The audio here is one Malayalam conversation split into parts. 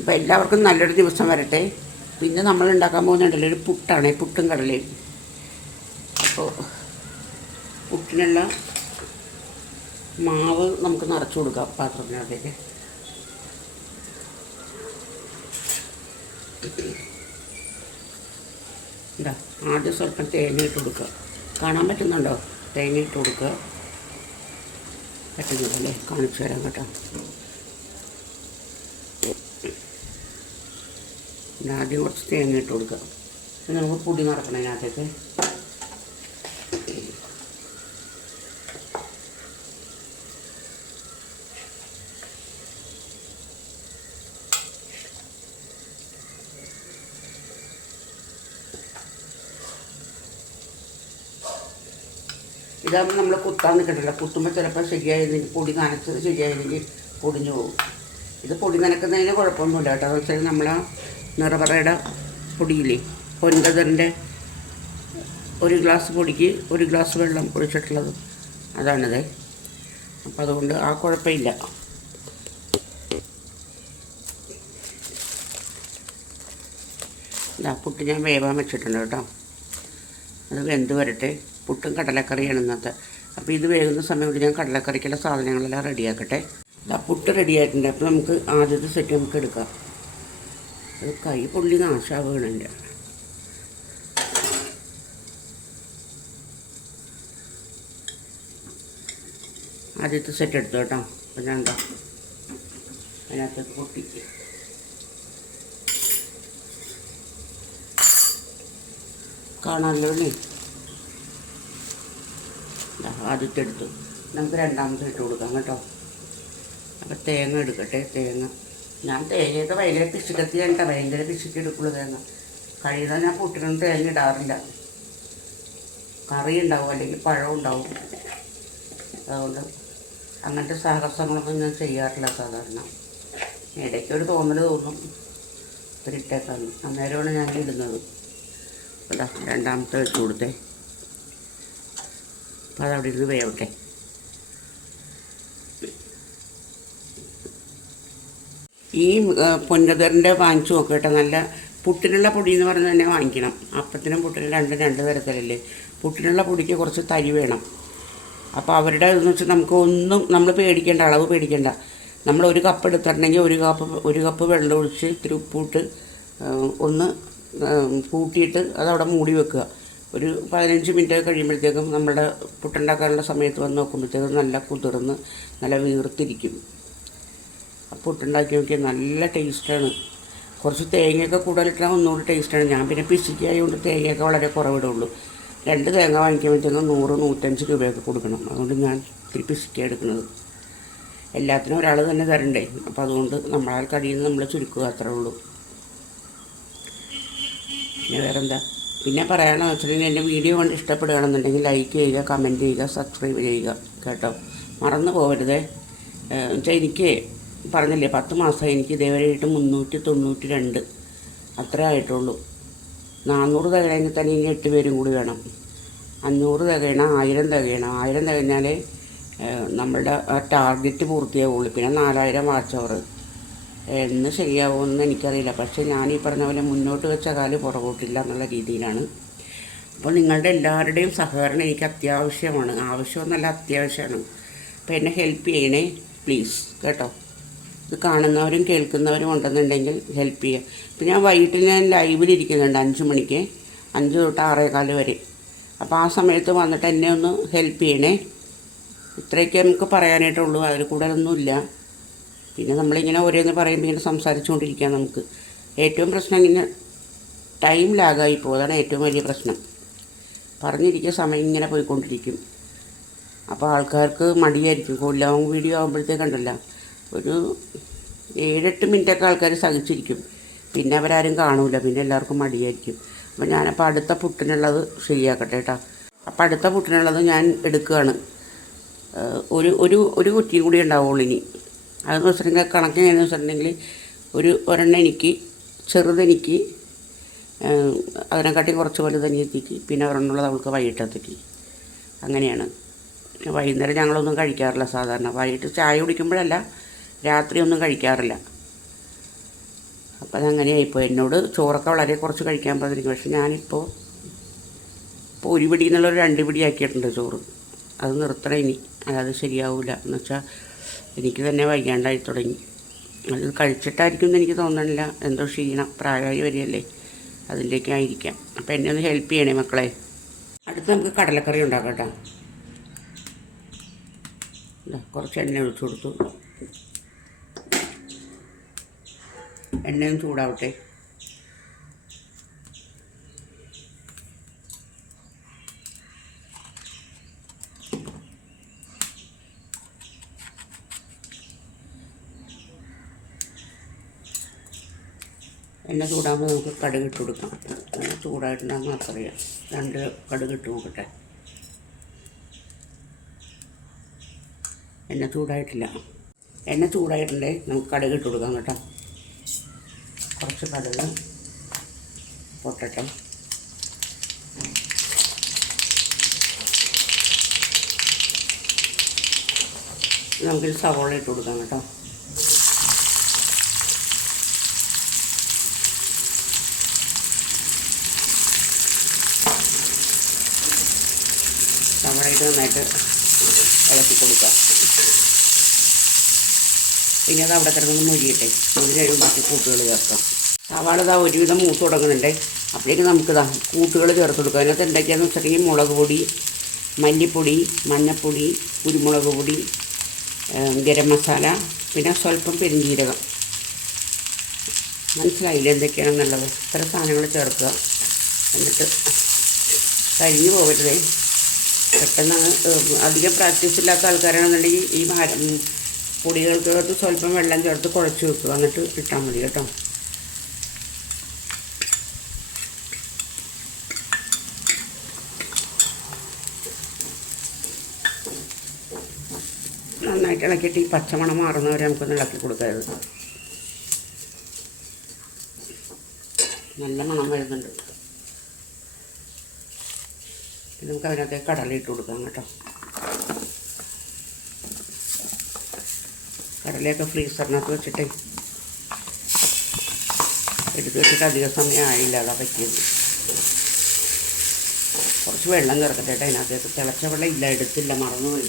അപ്പോൾ എല്ലാവർക്കും നല്ലൊരു ദിവസം വരട്ടെ. പിന്നെ നമ്മൾ ഉണ്ടാക്കാൻ പോകുന്നുണ്ടല്ലോ ഒരു പുട്ടാണ് പുട്ടും കടലയും. അപ്പോൾ പുട്ടിനുള്ള മാവ് നമുക്ക് നിറച്ചു കൊടുക്കാം പാത്രത്തിനകത്തേക്ക്. ഇതാ ആദ്യം സ്വല്പം തേങ്ങ ഇട്ട് കൊടുക്കുക. കാണാൻ പറ്റുന്നുണ്ടോ? തേങ്ങ ഇട്ട് കൊടുക്കുക. പറ്റുന്നുണ്ടല്ലേ? കാണിച്ചു തരാം കേട്ടോ. പിന്നെ ആദ്യം കുറച്ച് തേങ്ങ ഇട്ട് കൊടുക്കുക. പിന്നെ നമുക്ക് പൊടി നടക്കണം അതിനകത്തേക്ക്. ഇതാകുമ്പോൾ നമ്മൾ കുത്താൻ നിൽക്കണ്ടല്ലോ കുത്തുമ്പോൾ ചിലപ്പോൾ ശരിയായില്ലെങ്കിൽ പൊടി നനച്ചത് ശരിയായില്ലെങ്കിൽ പൊടിഞ്ഞു പോകും. ഇത് പൊടി നനക്കുന്നതിന് കുഴപ്പമൊന്നുമില്ല കേട്ടോ. എന്ന് വെച്ചാൽ നമ്മൾ നിറപറയുടെ പൊടിയില്ലേ? പൊൻകതറിന്റെ ഒരു ഗ്ലാസ് പൊടിക്ക് ഒരു ഗ്ലാസ് വെള്ളം ഒഴിച്ചിട്ടുള്ളത്. അതാണിത്. അപ്പം അതുകൊണ്ട് ആ കുഴപ്പമില്ല. ഇതാ പുട്ട് ഞാൻ വേവാൻ വെച്ചിട്ടുണ്ട് കേട്ടോ. അത് വെന്ത് വരട്ടെ. പുട്ടും കടലക്കറിയാണ് ഇന്നത്തെ. അപ്പോൾ ഇത് വേകുന്ന സമയം കൊണ്ട് ഞാൻ കടലക്കറിക്കുള്ള സാധനങ്ങളെല്ലാം റെഡിയാക്കട്ടെ. ഇതാ പുട്ട് റെഡിയായിട്ടുണ്ട്. അപ്പോൾ നമുക്ക് ആദ്യത്തെ സെറ്റ് നമുക്ക് എടുക്കാം. അത് കൈ പൊള്ളി നാശാവുകയാണെന്റെ ആദ്യത്തെ സെറ്റ് എടുത്തു കേട്ടോ. അപ്പം ഞാൻ എന്താ? അതിനകത്തേക്ക് പൊട്ടിക്ക് കാണാമല്ലോ ദാ ആദ്യത്തെ എടുത്തു. നമുക്ക് രണ്ടാമത്തെ ഇട്ട് കൊടുക്കാം കേട്ടോ. അപ്പം തേങ്ങ എടുക്കട്ടെ തേങ്ങ. ഞാൻ തേങ്ങയൊക്കെ ഭയങ്കര പിശുക്കത്തിയാണ് കേട്ടോ ഭയങ്കര പിശുക്കി എടുക്കുള്ളൂ തേങ്ങ. കഴിയുന്ന ഞാൻ കുട്ടികളും തേങ്ങ ഇടാറില്ല. കറി ഉണ്ടാവും അല്ലെങ്കിൽ പഴം ഉണ്ടാവും. അതുകൊണ്ട് അങ്ങനത്തെ സാഹസങ്ങളൊന്നും ഞാൻ ചെയ്യാറില്ല സാധാരണ. ഇടയ്ക്ക് ഒരു തോന്നൽ തോന്നും ഇട്ടേക്കാന്ന്. അന്നേരമാണ് ഞാൻ ഇടുന്നത്. രണ്ടാമത്തെ വെച്ച് കൊടുത്തേ. അപ്പോൾ അതവിടെ ഇരുന്ന് വേവട്ടെ ഈ പൊന്നതറിന്റെ വാങ്ങിച്ചു നോക്കട്ടെ നല്ല പുട്ടിനുള്ള പൊടി എന്ന് പറഞ്ഞ് തന്നെ വാങ്ങിക്കണം. അപ്പത്തിനും പുട്ടിനും രണ്ട് രണ്ട് തരത്തിലല്ലേ. പുട്ടിനുള്ള പൊടിക്ക് കുറച്ച് തരി വേണം. അപ്പോൾ അവരുടെ എന്ന് വെച്ചാൽ നമുക്ക് ഒന്നും നമ്മൾ പേടിക്കേണ്ട അളവ് പേടിക്കേണ്ട. നമ്മൾ ഒരു കപ്പ് എടുത്തിട്ടുണ്ടെങ്കിൽ ഒരു കപ്പ് ഒരു കപ്പ് വെള്ളം ഒഴിച്ച് ഇത്തിരി ഉപ്പിട്ട് ഒന്ന് കൂട്ടിയിട്ട് അതവിടെ മൂടി വെക്കുക. ഒരു പതിനഞ്ച് മിനിറ്റ് കഴിയുമ്പോഴത്തേക്കും നമ്മുടെ പുട്ടുണ്ടാക്കാനുള്ള സമയത്ത് വന്ന് നോക്കുമ്പോഴത്തേക്കും നല്ല കുതിർന്ന് നല്ല വീർത്തിരിക്കും. പുട്ടുണ്ടാക്കി നോക്കിയാൽ നല്ല ടേസ്റ്റാണ്. കുറച്ച് തേങ്ങയൊക്കെ കൂടുതലിട്ടാൽ ഒന്നുകൂടി ടേസ്റ്റാണ്. ഞാൻ പിന്നെ പിശിക്കായതുകൊണ്ട് തേങ്ങയൊക്കെ വളരെ കുറവിടുള്ളൂ. രണ്ട് തേങ്ങ വാങ്ങിക്കാൻ പറ്റുന്ന നൂറ് നൂറ്റഞ്ച് രൂപയൊക്കെ കൊടുക്കണം. അതുകൊണ്ട് ഞാൻ ഇത്തിരി പിശിക്ക എടുക്കുന്നത്. എല്ലാത്തിനും ഒരാൾ തന്നെ തരണ്ടേ. അപ്പോൾ അതുകൊണ്ട് നമ്മളാൽ കഴിയുന്നത് നമ്മൾ ചുരുക്കുക അത്രേ ഉള്ളൂ. പിന്നെ വേറെന്താ? പിന്നെ പറയാനെന്ന് വെച്ചിട്ടുണ്ടെങ്കിൽ എന്റെ വീഡിയോ കൊണ്ട് ഇഷ്ടപ്പെടുകയാണെന്നുണ്ടെങ്കിൽ ലൈക്ക് ചെയ്യുക കമന്റ് ചെയ്യുക സബ്സ്ക്രൈബ് ചെയ്യുക കേട്ടോ. മറന്നു പോകരുതേ എനിക്ക് പറഞ്ഞില്ലേ പത്ത് മാസമായി എനിക്ക് ഇതേവരെയായിട്ട് മുന്നൂറ്റി തൊണ്ണൂറ്റി രണ്ട് അത്രേ ആയിട്ടുള്ളൂ. നാനൂറ് തകയണമെങ്കിൽ തന്നെ ഇനി എട്ട് പേരും കൂടി വേണം. അഞ്ഞൂറ് തികയണം ആയിരം തികയണം ആയിരം തികഞ്ഞാലേ നമ്മളുടെ ആ ടാർഗറ്റ് പൂർത്തിയാവുള്ളൂ. പിന്നെ നാലായിരം വാച്ച് അവർ. എന്ന് ശരിയാവുമെന്ന് എനിക്കറിയില്ല. പക്ഷേ ഞാൻ ഈ പറഞ്ഞ പോലെ മുന്നോട്ട് വെച്ച കാൽ പുറകോട്ടില്ല എന്നുള്ള രീതിയിലാണ്. അപ്പോൾ നിങ്ങളുടെ എല്ലാവരുടെയും സഹകരണം എനിക്ക് അത്യാവശ്യമാണ്. ആവശ്യമൊന്നല്ല അത്യാവശ്യമാണ്. അപ്പോൾ എന്നെ ഹെൽപ്പ് ചെയ്യണേ പ്ലീസ്. കേട്ടോ. ഇത് കാണുന്നവരും കേൾക്കുന്നവരും ഉണ്ടെന്നുണ്ടെങ്കിൽ ഹെൽപ്പ് ചെയ്യുക പിന്നെ ഞാൻ വൈകിട്ട് ഞാൻ ലൈവിലിരിക്കുന്നുണ്ട് അഞ്ച് മണിക്ക്. അഞ്ച് തൊട്ട് ആറേകാൽ വരെ. അപ്പോൾ ആ സമയത്ത് വന്നിട്ട് എന്നെ ഒന്ന് ഹെൽപ്പ് ചെയ്യണേ. ഇത്രയൊക്കെ നമുക്ക് പറയാനായിട്ടുള്ളൂ അതിൽ കൂടുതലൊന്നുമില്ല പിന്നെ നമ്മളിങ്ങനെ ഓരോന്ന് പറയുമ്പോൾ ഇങ്ങനെ സംസാരിച്ചുകൊണ്ടിരിക്കാം നമുക്ക്. ഏറ്റവും പ്രശ്നം ഇങ്ങനെ ടൈം ലാഗായി പോകുന്നതാണ് ഏറ്റവും വലിയ പ്രശ്നം. പറഞ്ഞിരിക്കുക സമയം ഇങ്ങനെ പോയിക്കൊണ്ടിരിക്കും. അപ്പോൾ ആൾക്കാർക്ക് മടിയായിരിക്കും. ലോങ് വീഡിയോ ആകുമ്പോഴത്തേക്കുണ്ടല്ലോ ഒരു ഏഴെട്ട് മിനിറ്റൊക്കെ ആൾക്കാർ സഹിച്ചിരിക്കും. പിന്നെ അവരാരും കാണൂല. പിന്നെ എല്ലാവർക്കും മടിയായിരിക്കും. അപ്പോൾ ഞാനപ്പോൾ അടുത്ത പുട്ടിനുള്ളത് ശരിയാക്കട്ടെ കേട്ടോ അപ്പോൾ അടുത്ത പുട്ടിനുള്ളത് ഞാൻ എടുക്കുകയാണ് ഒരു ഒരു ഒരു കുറ്റിയും കൂടി ഉണ്ടാവുള്ളൂ ഇനി. അതെന്ന് വെച്ചിട്ടുണ്ടെങ്കിൽ കണക്ക് എങ്ങനെയാണെന്ന് വെച്ചിട്ടുണ്ടെങ്കിൽ ഒരു ഒരെണ്ണം എനിക്ക് ചെറുതെനിക്ക് അതിനെക്കാട്ടി കുറച്ച് വലുതനിയത്തിക്ക് പിന്നെ ഒരെണ്ണമുള്ളത് അവൾക്ക് വൈകിട്ടത്തേക്ക്. അങ്ങനെയാണ്. വൈകുന്നേരം ഞങ്ങളൊന്നും കഴിക്കാറില്ല സാധാരണ. വൈകിട്ട് ചായ കുടിക്കുമ്പോഴല്ല രാത്രി ഒന്നും കഴിക്കാറില്ല. അപ്പം അതങ്ങനെയായിപ്പോൾ എന്നോട് ചോറൊക്കെ വളരെ കുറച്ച് കഴിക്കാൻ പറഞ്ഞിരിക്കും പക്ഷെ ഞാനിപ്പോൾ ഇപ്പോൾ ഒരു പിടി എന്നുള്ളൊരു രണ്ട് പിടി ആക്കിയിട്ടുണ്ട് ചോറ്. അത് നിർത്തണം ഇനി. അല്ലാതെ ശരിയാവില്ല എന്ന് വെച്ചാൽ എനിക്ക് തന്നെ വയ്യാണ്ടായി തുടങ്ങി. അത് കഴിച്ചിട്ടായിരിക്കും എന്ന് എനിക്ക് തോന്നണില്ല. എന്തോ ക്ഷീണം പ്രായമായി വരികയല്ലേ. അതിലേക്കായിരിക്കാം അപ്പോൾ എന്നെ ഒന്ന് ഹെൽപ്പ് ചെയ്യണേ മക്കളെ. അടുത്ത് നമുക്ക് കടലക്കറി ഉണ്ടാക്കാം കേട്ടോ. കുറച്ച് എണ്ണ ഒഴിച്ചു കൊടുത്തു. എണ്ണയും ചൂടാവട്ടെ. എണ്ണ ചൂടാകുമ്പോൾ നമുക്ക് കടുക് ഇട്ട് കൊടുക്കാം. എണ്ണ ചൂടായിട്ടുണ്ടെന്ന് നമുക്കറിയാം രണ്ട് കടുക് ഇട്ട് നോക്കട്ടെ. എണ്ണ ചൂടായിട്ടില്ല. എണ്ണ ചൂടായിട്ടുണ്ടെങ്കിൽ നമുക്ക് കടുക് ഇട്ട് കൊടുക്കാം കേട്ടോ. കുറച്ച് കടുക് പൊട്ടട്ടെ നമുക്കൊരു സവോള ഇട്ട് കൊടുക്കാം കേട്ടോ. സവോളയിട്ട് നന്നായിട്ട് ഇളക്കി കൊടുക്കാം. പിന്നെ അത് അവിടെ കിടന്ന് മുരിയട്ടെ. മുരി കഴിയുമ്പോൾ ബാക്കി കൂട്ടുകൾ ചേർക്കാം. സവാള ഒരുവിധം മൂത്ത് തുടങ്ങുന്നുണ്ട്. അപ്പോഴേക്ക് നമുക്കിതാ കൂട്ടുകൾ ചേർത്ത് കൊടുക്കുക അതിനകത്ത് എന്തൊക്കെയാണെന്ന് വെച്ചിട്ടുണ്ടെങ്കിൽ മുളക് പൊടി മല്ലിപ്പൊടി മഞ്ഞൾപ്പൊടി കുരുമുളക് പൊടി ഗരം മസാല പിന്നെ സ്വല്പം പെരിഞ്ജീരകം. മനസ്സിലായില്ല എന്തൊക്കെയാണെന്നുള്ളത് ഇത്ര സാധനങ്ങൾ ചേർക്കുക. എന്നിട്ട് കരിഞ്ഞു പോകരുതേ. പെട്ടെന്ന് അധികം പ്രാക്ടീസ് ഇല്ലാത്ത ആൾക്കാരാണെന്നുണ്ടെങ്കിൽ ഈ മരം പൊടികൾക്കകത്ത് സ്വല്പം വെള്ളം ചേർത്ത് കുഴച്ച് വെക്കുക. എന്നിട്ട് ഇട്ടാൽ മതി കേട്ടോ. നന്നായിട്ട് ഇളക്കിയിട്ട് ഈ പച്ചമണം മാറുന്നവരെ നമുക്കൊന്ന് ഇളക്കി കൊടുക്കരുത് നല്ല മണം വരുന്നുണ്ട്. നമുക്ക് അതിനകത്ത് കടല കൊടുക്കാം കേട്ടോ. കടലയൊക്കെ ഫ്രീസറിനകത്ത് വെച്ചിട്ട് എടുത്ത് വെച്ചിട്ട് അധിക സമയം ആയില്ല അതാ പറ്റിയത്. കുറച്ച് വെള്ളം ചേർക്കട്ടെ കേട്ടോ അതിനകത്തേക്ക് തിളച്ച വെള്ളം ഇല്ല എടുത്തില്ല മറന്നു പോയി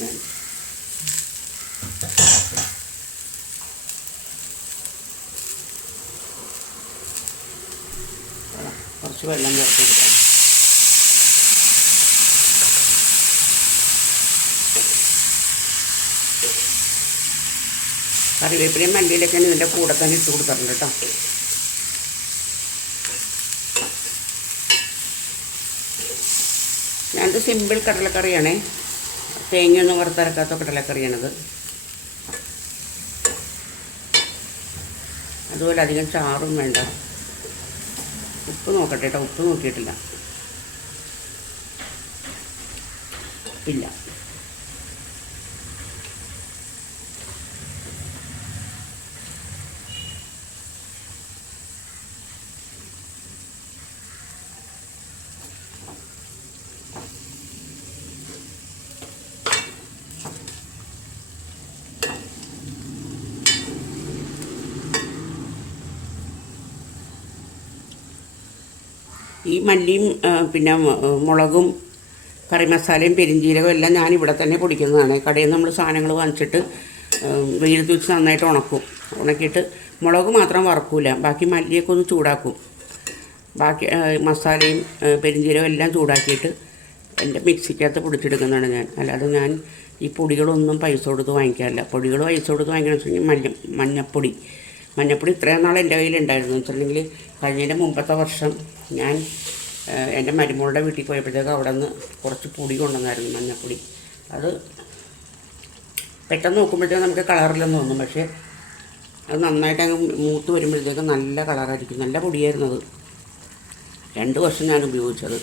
കുറച്ച് വെള്ളം ചേർത്ത് കൊടുക്കാം. കറിവേപ്പിലയും മല്ലിയിലൊക്കെ ഇതിന്റെ കൂടെ തന്നെ ഇട്ട് കൊടുത്തിട്ടുണ്ട് കേട്ടോ. ഞാനത് സിമ്പിൾ കടലക്കറിയാണേ. തേങ്ങയൊന്നും വറുത്തരക്കാത്ത കടലക്കറിയാണത്. അതുപോലെ അധികം ചാറും വേണ്ട. ഉപ്പ് നോക്കട്ടെ കേട്ടോ ഉപ്പ് നോക്കിയിട്ടില്ല. ഇല്ല. ഈ മല്ലിയും പിന്നെ മുളകും കറി മസാലയും പെരിഞ്ചീരകവും എല്ലാം ഞാൻ ഇവിടെ തന്നെ പൊടിക്കുന്നതാണ്. കടയിൽ നിന്ന് നമ്മൾ സാധനങ്ങൾ വാങ്ങിച്ചിട്ട് വെയിലത്ത് വെച്ച് നന്നായിട്ട് ഉണക്കും. ഉണക്കിയിട്ട് മുളക് മാത്രം വറക്കൂല. ബാക്കി മല്ലിയൊക്കെ ഒന്ന് ചൂടാക്കും. ബാക്കി മസാലയും പെരിഞ്ചീരകം എല്ലാം ചൂടാക്കിയിട്ട് എന്റെ മിക്സിക്കകത്ത് പൊടിച്ചെടുക്കുന്നതാണ് ഞാൻ. അല്ലാതെ ഞാൻ ഈ പൊടികളൊന്നും പൈസ കൊടുത്ത് വാങ്ങിക്കാറില്ല. പൊടികൾ പൈസ കൊടുത്ത് വാങ്ങിക്കണമെന്ന് വെച്ചിട്ടുണ്ടെങ്കിൽ മഞ്ഞ മഞ്ഞപ്പൊടി. മഞ്ഞപ്പൊടി ഇത്രയും നാൾ എന്റെ കയ്യിലുണ്ടായിരുന്നു. വെച്ചിട്ടുണ്ടെങ്കിൽ കഴിഞ്ഞതിന്റെ മുമ്പത്തെ വർഷം ഞാൻ എന്റെ മരുമോളുടെ വീട്ടിൽ പോയപ്പോഴത്തേക്ക് അവിടെ നിന്ന് കുറച്ച് പൊടി കൊണ്ടുവന്നായിരുന്നു മഞ്ഞപ്പൊടി. അത് പെട്ടെന്ന് നോക്കുമ്പോഴത്തേക്ക് നമുക്ക് കളറില്ലെന്ന് തോന്നും. പക്ഷേ അത് നന്നായിട്ട് അങ്ങ് മൂത്ത് വരുമ്പോഴത്തേക്ക് നല്ല കളറായിരിക്കും. നല്ല പൊടിയായിരുന്നു അത്. രണ്ട് വർഷം ഞാൻ ഉപയോഗിച്ചത്.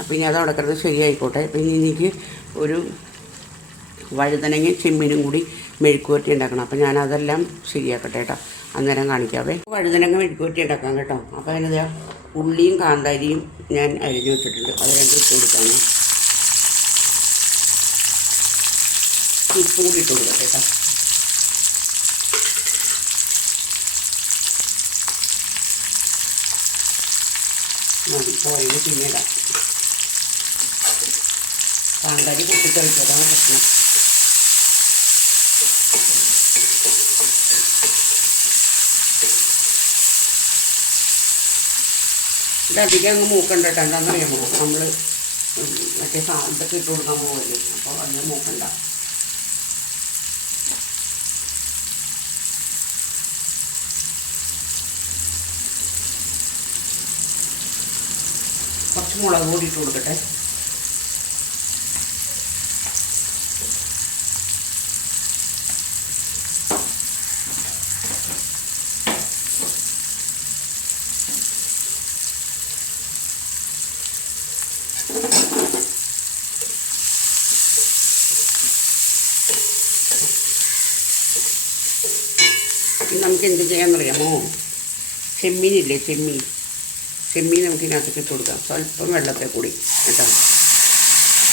അപ്പം ഇനി അത് അവിടെ കിടന്ന് ശരിയായിക്കോട്ടെ. അപ്പം ഇനി എനിക്ക് ഒരു വഴുതനങ്ങയും ചെമ്മീനും കൂടി മെഴുക്കുവരട്ടി ഉണ്ടാക്കണം. അപ്പോൾ ഞാൻ അതെല്ലാം ശരിയാക്കട്ടെ കേട്ടോ അന്നേരം കാണിക്കാവേ. വഴുതനങ്ങ മെഴുക്കുവരട്ടി ഉണ്ടാക്കാം കേട്ടോ. അപ്പോൾ അതിനതാ ഉള്ളിയും കാന്താരിയും ഞാൻ അരിഞ്ഞു വെച്ചിട്ടുണ്ട്. അത് രണ്ടും ഇട്ട് കൊടുക്കാണ്. ഉപ്പ് കൂടി ഇട്ട് കൊടുക്കാം കേട്ടോ മതി. പോയത് പിന്നീടാം കാന്താരി പൊട്ടിത്തെറിച്ചതാണ് പ്രശ്നം. ഇതധികം അങ്ങ് മൂക്കണ്ട കേട്ടോ എന്താണെന്നറിയാമോ നമ്മൾ മറ്റേ സാധനത്തൊക്കെ ഇട്ട് കൊടുക്കാൻ പോകല്ലേ അപ്പോൾ അതിന് മൂക്കണ്ട. കുറച്ച് മുളക് കൂടി ഇട്ട് കൊടുക്കട്ടെ. നമുക്ക് എന്ത് ചെയ്യാമെന്നറിയാമോ ചെമ്മീനില്ലേ ചെമ്മീൻ. ചെമ്മീൻ നമുക്ക് ഇതിനകത്തേക്ക് ഇട്ട് കൊടുക്കാം. സ്വല്പം വെള്ളത്തെ കൂടി കേട്ടോ.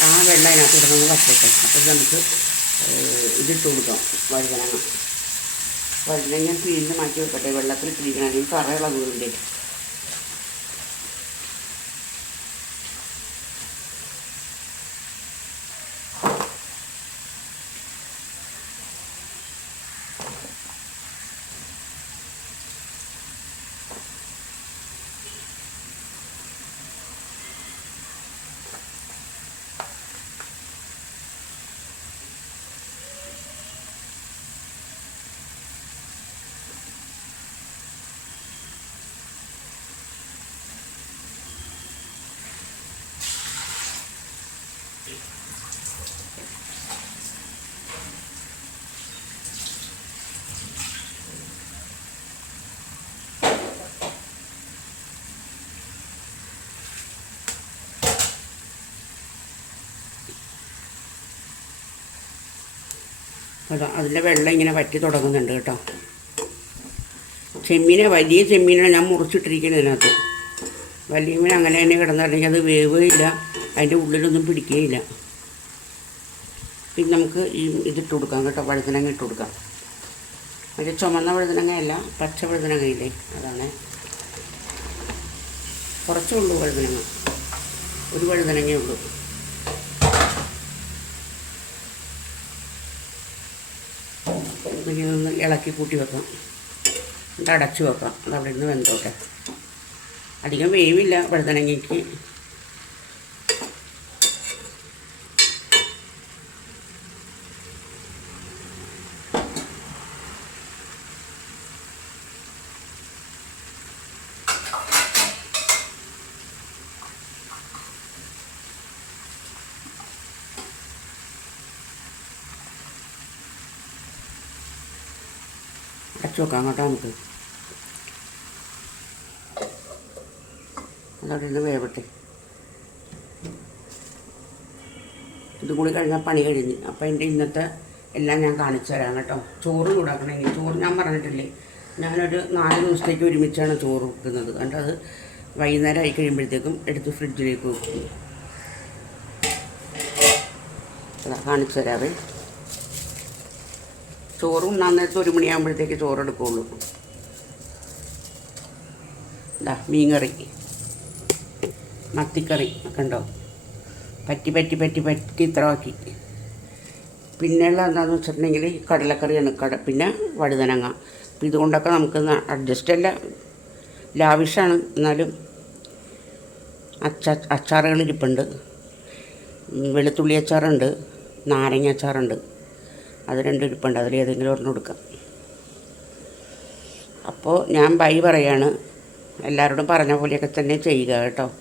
ആ വെള്ളം അതിനകത്ത് ഇടുന്നത് വറ്റട്ടെ അപ്പോൾ നമുക്ക് ഇതിട്ട് കൊടുക്കാം വഴുതനങ്ങ. വഴുതനങ്ങ പിഴിഞ്ഞ് മാറ്റി വെക്കട്ടെ. വെള്ളത്തിൽ പിഴിക്കണമെങ്കിൽ കറ ഇളകുന്നുണ്ട് അതാ അതിന്റെ വെള്ളം ഇങ്ങനെ വറ്റി തുടങ്ങുന്നുണ്ട് കേട്ടോ. ചെമ്മീനെ വലിയ ചെമ്മീനാണ് ഞാൻ മുറിച്ചിട്ടിരിക്കുന്നത് ഇതിനകത്ത്. വലിയ മീൻ അങ്ങനെ തന്നെ കിടന്നിട്ടുണ്ടെങ്കിൽ അത് വേവുകയില്ല. അതിന്റെ ഉള്ളിലൊന്നും പിടിക്കുകയില്ല. പിന്നെ നമുക്ക് ഈ ഇതിട്ട് കൊടുക്കാം കേട്ടോ വഴുതനങ്ങ ഇട്ട് കൊടുക്കാം. മറ്റേ ചുമന്ന വഴുതനങ്ങയല്ല പച്ച വഴുതനങ്ങയില്ലേ? അതാണ്. കുറച്ചേ ഉള്ളൂ വഴുതനങ്ങ. ഒരു വഴുതനങ്ങയേ ഉള്ളൂ. പിന്നെ ഒന്ന് ഇളക്കി കൂട്ടി വെക്കാം എന്നിട്ട് അടച്ചു വെക്കാം അത് അവിടെ നിന്ന് വെന്തോട്ടെ. അധികം വേവില്ല. വഴുതനങ്ങയ്ക്ക് അടച്ചു വെക്കാം കേട്ടോ നമുക്ക്. അതവിടെ നിന്ന് വേവട്ടെ. ഇതും കൂടി കഴിഞ്ഞാൽ പണി കഴിഞ്ഞ്. അപ്പോൾ എന്റെ ഇന്നത്തെ എല്ലാം ഞാൻ കാണിച്ചു തരാം കേട്ടോ. ചോറ് ചൂടാക്കണമെങ്കിൽ ചോറ് ഞാൻ പറഞ്ഞിട്ടില്ലേ? ഞാനൊരു നാല് ദിവസത്തേക്ക് ഒരുമിച്ചാണ് ചോറ് വെക്കുന്നത് കണ്ടോ അത് വൈകുന്നേരം ആയി കഴിയുമ്പോഴത്തേക്കും എടുത്ത് ഫ്രിഡ്ജിലേക്ക് വെക്കും. കാണിച്ചു തരാവേ. ചോറ് ഉണ്ണാൻ നേരത്തെ ഒരു മണിയാകുമ്പോഴത്തേക്ക് ചോറ് എടുക്കുള്ളൂ ഇതാ മീൻകറി. മത്തിക്കറി ഒക്കെ ഉണ്ടാവും പറ്റി പറ്റി പറ്റി പറ്റി ഇത്ര ആക്കി പിന്നെയുള്ള എന്താണെന്ന് വെച്ചിട്ടുണ്ടെങ്കിൽ കടലക്കറിയാണ്. കട പിന്നെ വഴുതനങ്ങ. അപ്പം ഇതുകൊണ്ടൊക്കെ നമുക്ക് അഡ്ജസ്റ്റ് അല്ല. ലാവിഷാണ്. എന്നാലും അച്ചാ ഉം, വെളുത്തുള്ളി അച്ചാറുണ്ട്. നാരങ്ങ അച്ചാറുണ്ട്. അത് രണ്ടും ഇരിപ്പുണ്ട്. അതിൽ ഏതെങ്കിലും ഒരെണ്ണം എടുക്കാം. അപ്പോൾ ഞാൻ ബൈ പറയാണ്. എല്ലാവരോടും പറഞ്ഞ പോലെയൊക്കെ തന്നെ ചെയ്യുക കേട്ടോ.